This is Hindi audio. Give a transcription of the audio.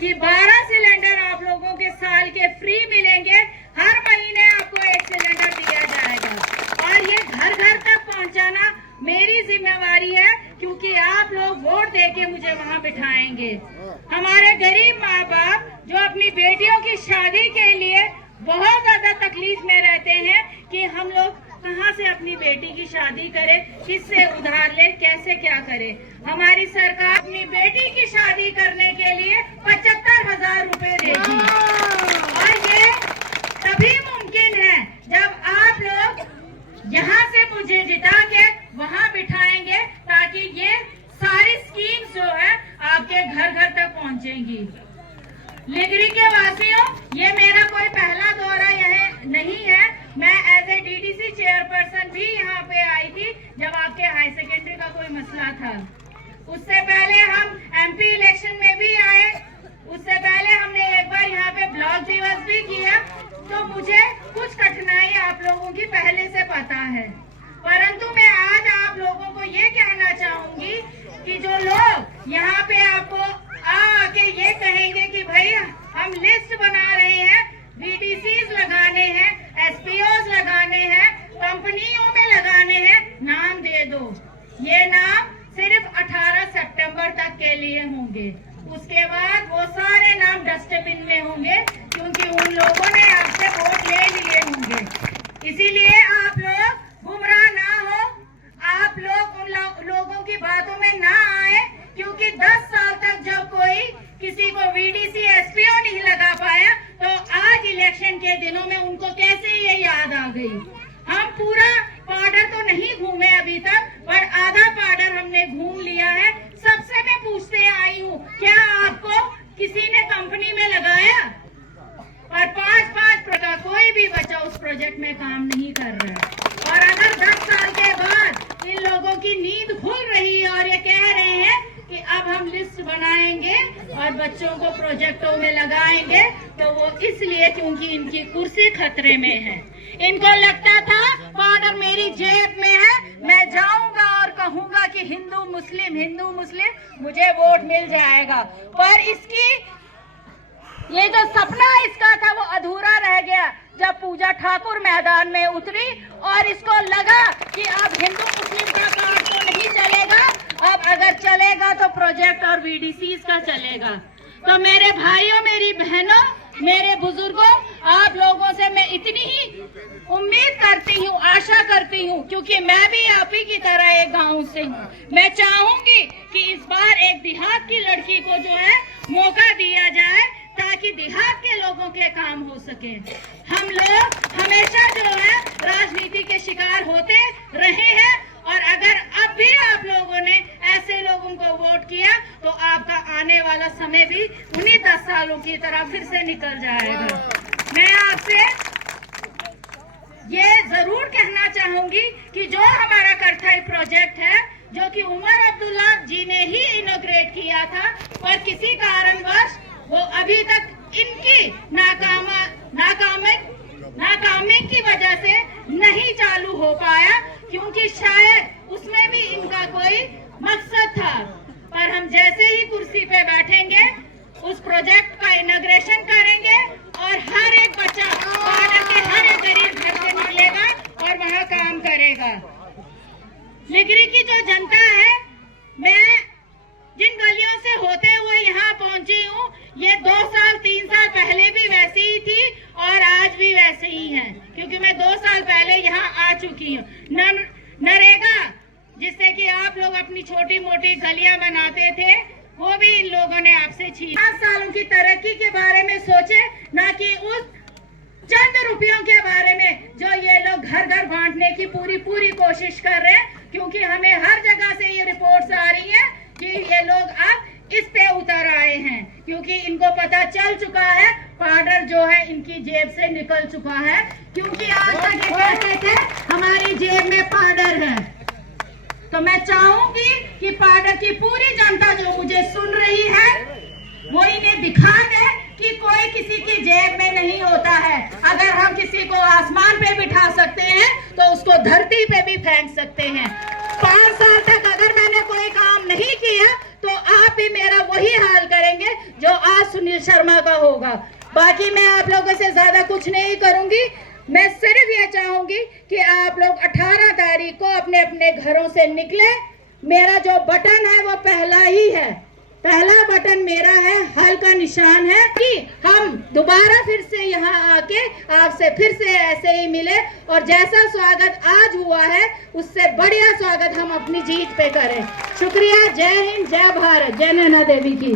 कि 12 सिलेंडर आप लोगों के साल के फ्री मिलेंगे। हर महीने आपको 1 सिलेंडर दिया जाएगा और ये घर घर तक पहुंचाना मेरी जिम्मेवारी है, क्योंकि आप लोग वोट देके मुझे वहां बिठाएंगे। हमारे गरीब माँ बाप जो अपनी बेटियों की शादी के लिए बहुत ज्यादा तकलीफ में रहते हैं कि हम लोग कहाँ से अपनी बेटी की शादी करें, किससे उधार ले, कैसे क्या करें। हमारी सरकार अपनी बेटी की शादी करने के लिए 75,000 रुपए देगी और ये तभी मुमकिन है जब आप लोग यहाँ से मुझे जिता के वहाँ बिठाएंगे, ताकि ये सारी स्कीम्स जो है आपके घर घर तक पहुँचेंगी। लेगरी के वासियों, ये मेरा कोई पहला दौरा यह नहीं है। मैं एज ए डीडीसी चेयरपर्सन भी यहाँ पे आई थी जब आपके हाई सेकेंडरी का कोई मसला था। उससे पहले हम एमपी इलेक्शन में भी आए, उससे पहले हमने एक बार यहाँ पे ब्लॉक दिवस भी किया। तो मुझे कुछ कठिनाई आप लोगों की पहले से पता है, परंतु मैं आज आप लोगों को ये कहना चाहूंगी कि जो लोग यहाँ पे आपको आके ये कहेंगे कि भाई हम लिस्ट बना रहे हैं, VDCs लगाने हैं, SPOs लगाने हैं, कंपनियों में लगाने हैं, नाम दे दो। ये नाम सिर्फ 18 सितंबर तक के लिए होंगे, उसके बाद वो सारे नाम डस्टबिन में होंगे, क्योंकि उन लोगों ने आपसे वोट ले लिए होंगे। इसीलिए आप लोग गुमराह ना हो, आप लोग उन लोगों की बातों में ना आए, क्योंकि 10 साल तक जब कोई किसी को VDC SPO नहीं लगा पाया, तो आज इलेक्शन के दिनों में उनको कैसे ये याद आ गई। हम पूरा पाउडर तो नहीं घूमे अभी तक, पर आधा पाउडर हमने घूम लिया है। सबसे मैं पूछते आई हूँ, क्या आपको किसी ने कंपनी में लगाया? और 5-5 का कोई भी बच्चा उस प्रोजेक्ट में काम नहीं कर रहा है। और अगर 10 साल के बाद इन लोगों की नींद खुल रही है और ये कह रहे हैं कि अब हम लिस्ट बनाएंगे और बच्चों को प्रोजेक्टों में लगाएंगे, तो वो इसलिए क्योंकि इनकी कुर्सी खतरे में है। इनको लगता था पाउडर मेरी जेब में है, मैं जाऊंगा और कहूंगा कि हिंदू मुस्लिम मुझे वोट मिल जाएगा। पर इसकी ये जो सपना इसका था वो अधूरा रह गया जब पूजा ठाकुर मैदान में उतरी और इसको लगा कि अब हिंदू मुस्लिम का कार्ड तो नहीं चलेगा, अब अगर चलेगा तो प्रोजेक्ट और VDCs का चलेगा। तो मेरे भाइयों, मेरी बहनों, मेरे बुजुर्गों, आप लोगों से मैं इतनी ही उम्मीद करती हूँ, आशा करती हूँ, क्योंकि मैं भी आप ही की तरह एक गांव से हूँ। मैं चाहूंगी कि इस बार एक देहात की लड़की को जो है मौका दिया जाए, ताकि देहात के लोगों के काम हो सके। हम लोग हमेशा जो है राजनीति के शिकार होते रहे हैं, और अगर अब भी आप लोगों ने ऐसे लोगों को वोट किया तो आपका आने वाला समय भी उन्हीं 10 सालों की तरह फिर से निकल जाएगा। मैं आपसे ये जरूर कहना चाहूंगी कि जो हमारा करथाई प्रोजेक्ट है, जो कि उमर अब्दुल्ला जी ने ही इनॉग्रेट किया था, पर किसी कारणवश वो अभी तक इनकी नाकामी की वजह से नहीं चालू हो पाया, क्योंकि शायद उसमें भी इनका कोई मकसद था। पर हम जैसे ही कुर्सी पे बैठेंगे, उस प्रोजेक्ट का इनॉग्रेशन करेंगे और हर एक बच्चा पाउडर के हर एक गरीब घर से निकलेगा और वहाँ काम करेगा। लेगरी की जो जनता है, मैं जिन गलियों से होते हुए यहाँ पहुंची हूँ, ये 2 साल 3 साल पहले भी वैसे ही थी और आज भी वैसे ही है, क्योंकि मैं 2 साल पहले यहाँ आ चुकी हूँ। नरेगा, जिससे कि आप लोग अपनी छोटी मोटी गलियां बनाते थे, वो भी इन लोगों ने आपसे छीन। 5 सालों की तरक्की के बारे में सोचे, ना कि उस चंद रुपयों के बारे में जो ये लोग घर घर बांटने की पूरी कोशिश कर रहे हैं, क्योंकि हमें हर जगह से ये रिपोर्ट्स आ रही है कि ये लोग अब इस पे उतर आए हैं, क्योंकि इनको पता चल चुका है पाउडर जो है इनकी जेब से निकल चुका है। क्योंकि आज तक ये कहते थे हमारी जेब में पाउडर है। तो मैं चाहूंगी कि पाउडर की पूरी जनता जो मुझे सुन रही है, वो इन्हें दिखा दे कि कोई किसी की जेब में नहीं होता है। अगर हम किसी को आसमान पे बिठा सकते हैं तो उसको धरती पे भी फेंक सकते हैं। 5 साल तक अगर मैंने कोई काम नहीं किया तो आप भी मेरा वही हाल करेंगे जो आज सुनील शर्मा का होगा। बाकी मैं आप लोगों से ज्यादा कुछ नहीं करूंगी। मैं सिर्फ ये चाहूंगी कि आप लोग 18 तारीख को अपने अपने घरों से निकले। मेरा जो बटन है वो पहला ही है, पहला बटन मेरा है, हल का निशान है कि हम दोबारा फिर से यहाँ आके आपसे फिर से ऐसे ही मिले और जैसा स्वागत आज हुआ है उससे बढ़िया स्वागत हम अपनी जीत पे करें। शुक्रिया। जय हिंद, जय भारत, जय नैना देवी की।